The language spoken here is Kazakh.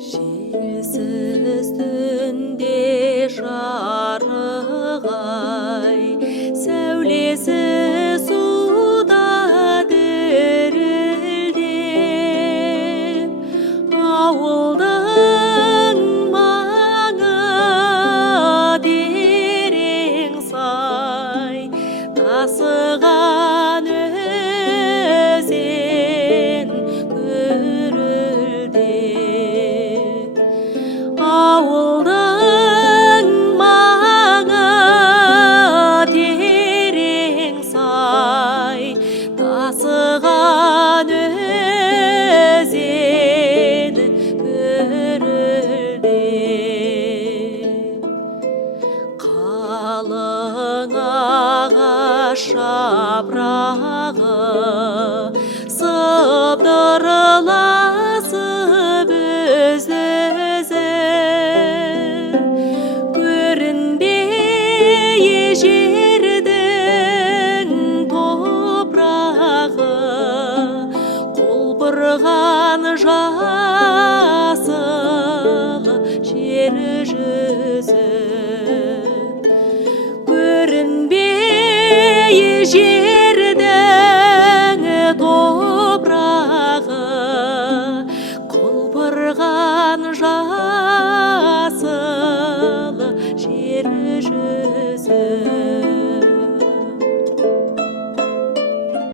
Желсіз түнде жарық-ай, сәулесі суда дірілдеп, ауылдың маңы терең сай, тасыған өзен гүрілдеп. Ауылдың маңы терең сай, тасыған өзен гүрілдеп. Қалың ағаш жапырағы сыбдырласып өзді-өзі, көрінбей жердің топырағы, құлпырған жасыл жер жүзі, көрінбей жер